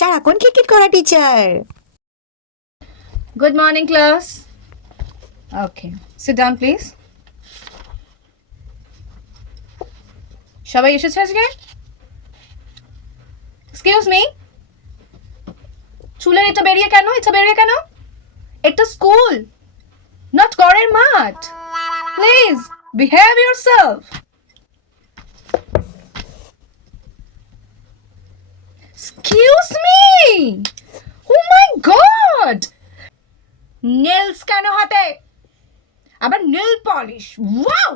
সারাক্ষণ খিটখিট করা teacher. Good morning, class. Okay, sit down, please. সবাই এসেছে আজকে? Excuse me? চুলের এটা বেরিয়ে কেন? এটা স্কুল, not ঘরের মাঠ. Please behave yourself. Excuse me. Oh my God. Nails কেন হাতে? আবার নেল পলিশ। ওয়াও,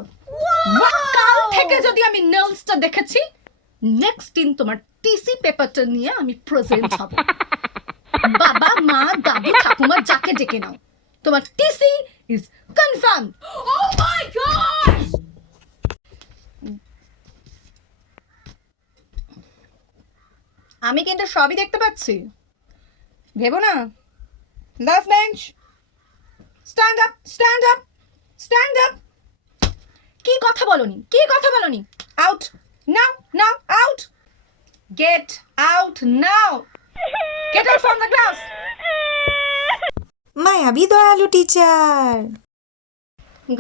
কাল থেকে যদি আমি নেলসটা দেখেছি, নেক্সট দিন তোমার টিসি পেপারটা নিয়ে আমি প্রেজেন্ট হব। বাবা মা দাদু ঠাকুমা যাকে ডেকে নাও, তোমার TC is confirm. Oh my god, আমি কিন্তু সবই দেখতে পাচ্ছি, ভেবো না। Last bench, stand up, stand up, stand up. কি কথা বলনি? Out now, now out. Get out now, get out from the class. মায়াবী দয়ালু teacher.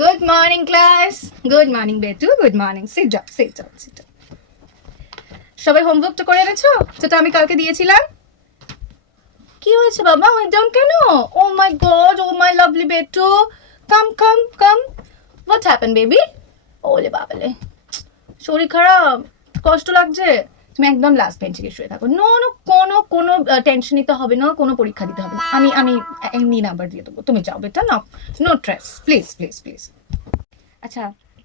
Good morning class, good morning বেটু, good morning. Sit down, sit down, sit down. সবাই হোমওয়ার্কটা করে এনেছো যেটা আমি কালকে দিয়েছিলাম? কি হয়েছে বাবা, ওয়েট ডাউন কেন? ও my god, O my lovely বেটু, come come come. What happen baby? ওলে বাবালে, শরীর খারাপ, কষ্ট লাগছে? তুমি একদম লাস্ট বেঞ্চে গিয়ে শুয়ে থাকো। নো নো, কোনো টেনশন নিতে হবে না, কোনো পরীক্ষা দিতে হবে না। আমি এমনি নাম্বার দিয়ে দেবো, তুমি যাও বেটা, no stress, please please please. আচ্ছা,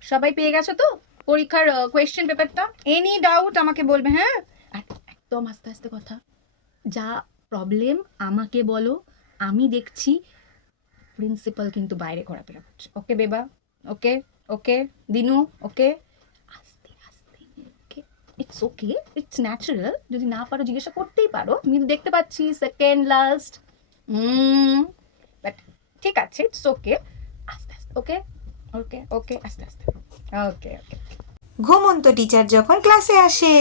সবাই পেয়ে গেছো তো পরীক্ষার কোয়েশ্চেন পেপারটা? এনি ডাউট আমাকে বলবে, হ্যাঁ? একদম আস্তে আস্তে কথা, যা প্রবলেম আমাকে বলো, আমি দেখছি। প্রিন্সিপাল কিন্তু বাইরে ঘোরাফেরা করছে। ওকে বেবা? ওকে ওকে দিনু? ওকে, আস্তে আস্তে, ওকে, ইটস ওকে, ইটস ন্যাচারাল। যদি না পারো জিজ্ঞাসা করতেই পারো, আমি তো দেখতে পাচ্ছি সেকেন্ড লাস্ট। বাট ঠিক আছে, ইটস ওকে, আস্তে আস্তে। ওকে ওকে ওকে, আস্তে আস্তে। ওকে ওকে। ঘুমন্ত টিচার যখন ক্লাসে আসে।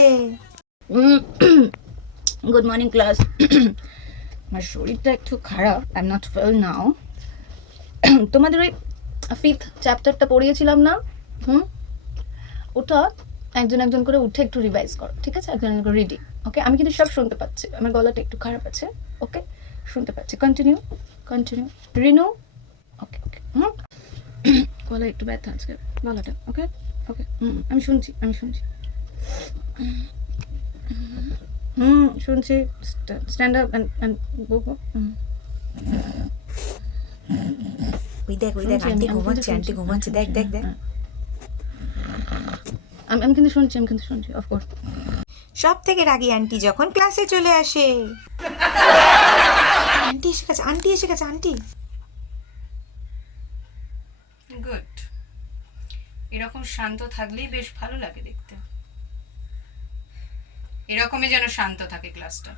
Good morning class. আমার শরীরটা একটু খারাপ, I am not well now. তোমাদের ওই ফিফথ চ্যাপ্টারটা পড়িয়েছিলাম না? ওটা একজন একজন করে উঠে একটু রিভাইজ করো, ঠিক আছে? একজন একজন করে রিডিং। ওকে, আমি কিন্তু সব শুনতে পাচ্ছি, আমার গলাটা একটু খারাপ আছে। ওকে, শুনতে পাচ্ছি। Continue continue. Rinu? Okay okay. গলা একটু ব্যথা আজকে, গলাটা। ওকে ওকে, আমি শুনছি। শুনছি। স্ট্যান্ড আপ এন্ড গো গো। ওই দেখ আন্টি ঘুমাচ্ছে, দেখ। আমি কিন্তু শুনছি, অফকোর্স। সব থেকে রাগী আন্টি যখন ক্লাসে চলে আসে। আন্টি এসে গেছে। গুড, এরকম শান্ত থাকলেই বেশ ভালো লাগে দেখতে। এরকমই যেন শান্ত থাকে ক্লাসটা।